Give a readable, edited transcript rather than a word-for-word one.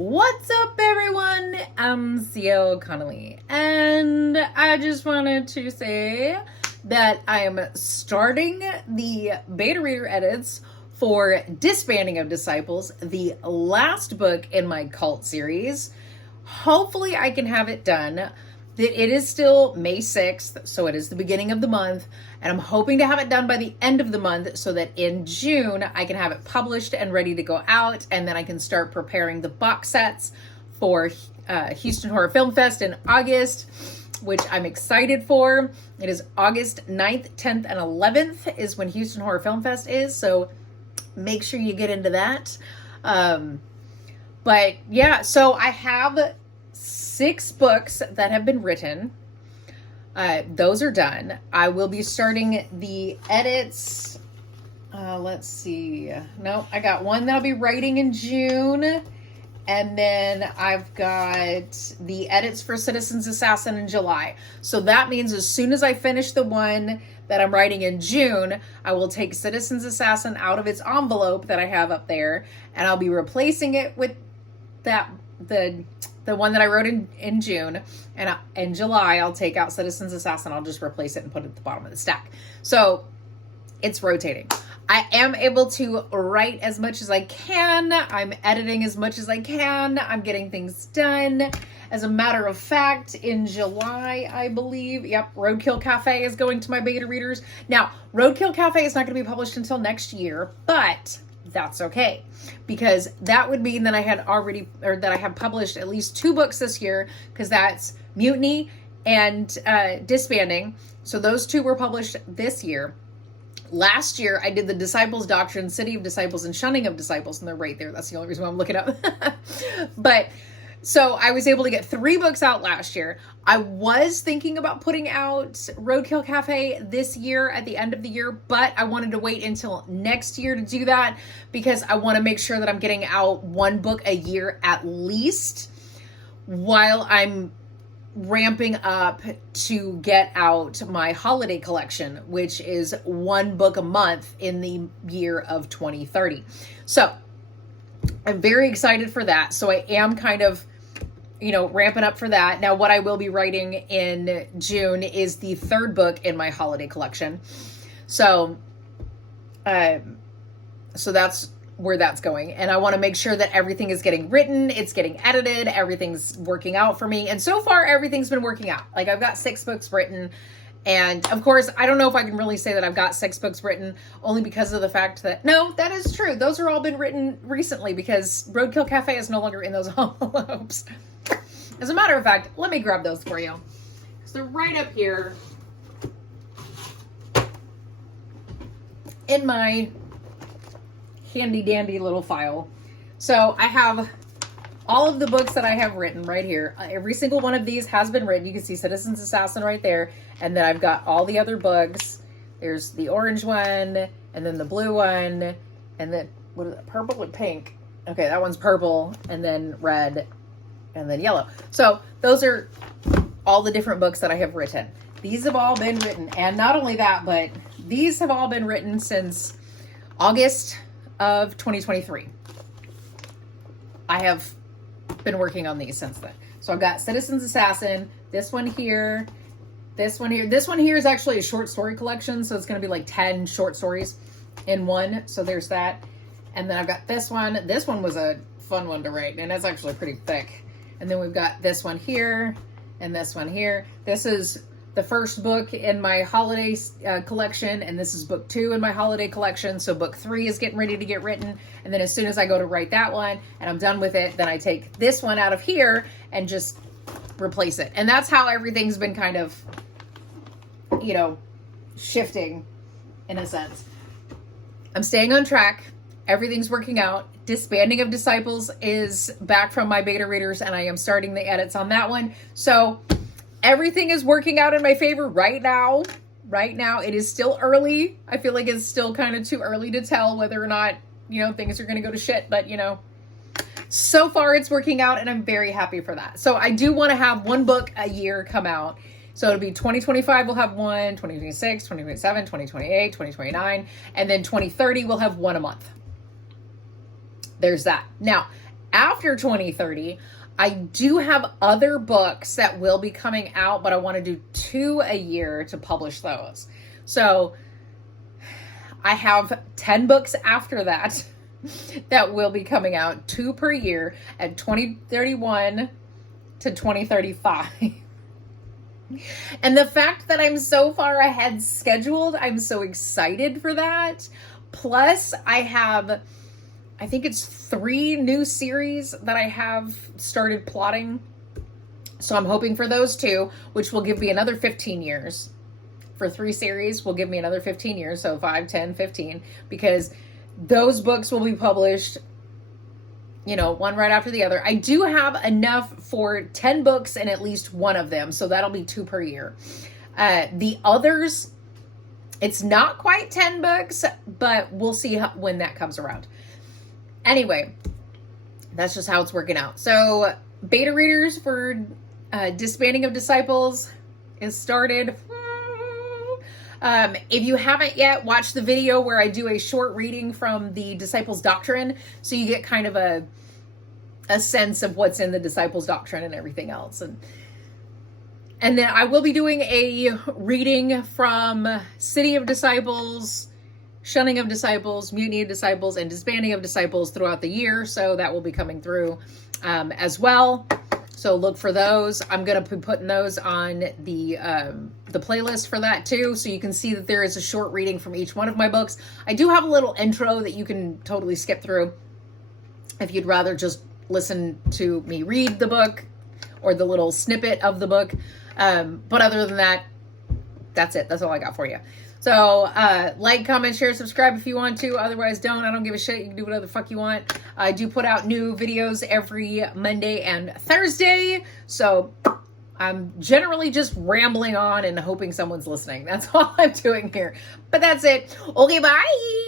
What's up, everyone? I'm CL Connolly, and I just wanted to say that I am starting the beta reader edits for Disbanding of Disciples, the last book in my cult series. Hopefully I can have it done. It is still May 6th, so it is the beginning of the month, and I'm hoping to have it done by the end of the month so that in June I can have it published and ready to go out, and then I can start preparing the box sets for Houston Horror Film Fest in August, which I'm excited for. It is August 9th, 10th, and 11th is when Houston Horror Film Fest is, so make sure you get into that. But yeah, so I have 6 books that have been written. Those are done. I will be starting the edits. Let's see. No, I got one that I'll be writing in June. And then I've got the edits for Citizen's Assassin in July. So that means as soon as I finish the one that I'm writing in June, I will take Citizen's Assassin out of its envelope that I have up there, and I'll be replacing it with the one that I wrote in June, and in July I'll take out Citizen's Assassin. I'll just replace it and put it at the bottom of the stack. So it's rotating. I am able to write as much as I can. I'm editing as much as I can. I'm getting things done. As a matter of fact, in July, I believe, Roadkill Cafe is going to my beta readers. Now, Roadkill Cafe is not going to be published until next year, but that's okay, because that would mean that I have published at least 2 books this year, because that's Mutiny and Disbanding. So those 2 were published this year. Last year, I did the Disciples, Doctrine, City of Disciples, and Shunning of Disciples, and they're right there. That's the only reason why I'm looking up. But so I was able to get 3 books out last year. I was thinking about putting out Roadkill Cafe this year at the end of the year, but I wanted to wait until next year to do that, because I want to make sure that I'm getting out 1 book a year at least, while I'm ramping up to get out my holiday collection, which is 1 book a month in the year of 2030. So I'm very excited for that. So I am kind of, ramping up for that. Now, what I will be writing in June is the 3rd book in my holiday collection. So that's where that's going. And I want to make sure that everything is getting written, it's getting edited, everything's working out for me. And so far, everything's been working out. Like, I've got 6 books written. And of course, I don't know if I can really say that I've got 6 books written, only because of the fact that, no, that is true. Those are all been written recently, because Roadkill Cafe is no longer in those envelopes. As a matter of fact, let me grab those for you, because they're right up here in my handy dandy little file. So I have all of the books that I have written right here. Every single one of these has been written. You can see Citizen's Assassin right there. And then I've got all the other books. There's the orange one, and then the blue one, and then what is it? Purple and pink. Okay, that one's purple, and then red, and then yellow. So those are all the different books that I have written. These have all been written. And not only that, but these have all been written since August of 2023. I have been working on these since then. So I've got Citizen's Assassin, this one here, this one here. This one here is actually a short story collection, so it's going to be like 10 short stories in one. So there's that. And then I've got this one. This one was a fun one to write, and it's actually pretty thick. And then we've got this one here and this one here. This is the first book in my holiday collection, and this is book 2 in my holiday collection. So book 3 is getting ready to get written. And then as soon as I go to write that one and I'm done with it, then I take this one out of here and just replace it. And that's how everything's been kind of, shifting in a sense. I'm staying on track. Everything's working out. Disbanding of Disciples is back from my beta readers, and I am starting the edits on that one. So everything is working out in my favor right now. Right now, it is still early. I feel like it's still kind of too early to tell whether or not, things are going to go to shit. But, so far it's working out, and I'm very happy for that. So I do want to have 1 book a year come out. So it'll be 2025, we'll have 1, 2026, 2027, 2028, 2029, and then 2030, we'll have 1 a month. There's that. Now, after after 2030, I do have other books that will be coming out, but I want to do 2 a year to publish those. So I have 10 books after that that will be coming out, 2 per year at 2031 to 2035. And the fact that I'm so far ahead scheduled, I'm so excited for that. Plus, I think it's 3 new series that I have started plotting. So I'm hoping for those 2, which will give me another 15 years. For 3 series will give me another 15 years. So 5, 10, 15, because those books will be published, one right after the other. I do have enough for 10 books and at least 1 of them. So that'll be 2 per year. The others, it's not quite 10 books, but we'll see when that comes around. Anyway, that's just how it's working out. So beta readers for Disbanding of Disciples is started. If you haven't yet, watch the video where I do a short reading from the Disciples Doctrine, so you get kind of a sense of what's in the Disciples Doctrine and everything else. And then I will be doing a reading from City of Disciples, Shunning of Disciples, Mutiny of Disciples, and Disbanding of Disciples throughout the year, so that will be coming through as well. So look for those. I'm going to be putting those on the playlist for that too. So you can see that there is a short reading from each one of my books. I do have a little intro that you can totally skip through if you'd rather just listen to me read the book or the little snippet of the book. But other than that, that's it. That's all I got for you. So, like, comment, share, subscribe if you want to. Otherwise, don't. I don't give a shit. You can do whatever the fuck you want. I do put out new videos every Monday and Thursday. So, I'm generally just rambling on and hoping someone's listening. That's all I'm doing here. But that's it. Okay, bye.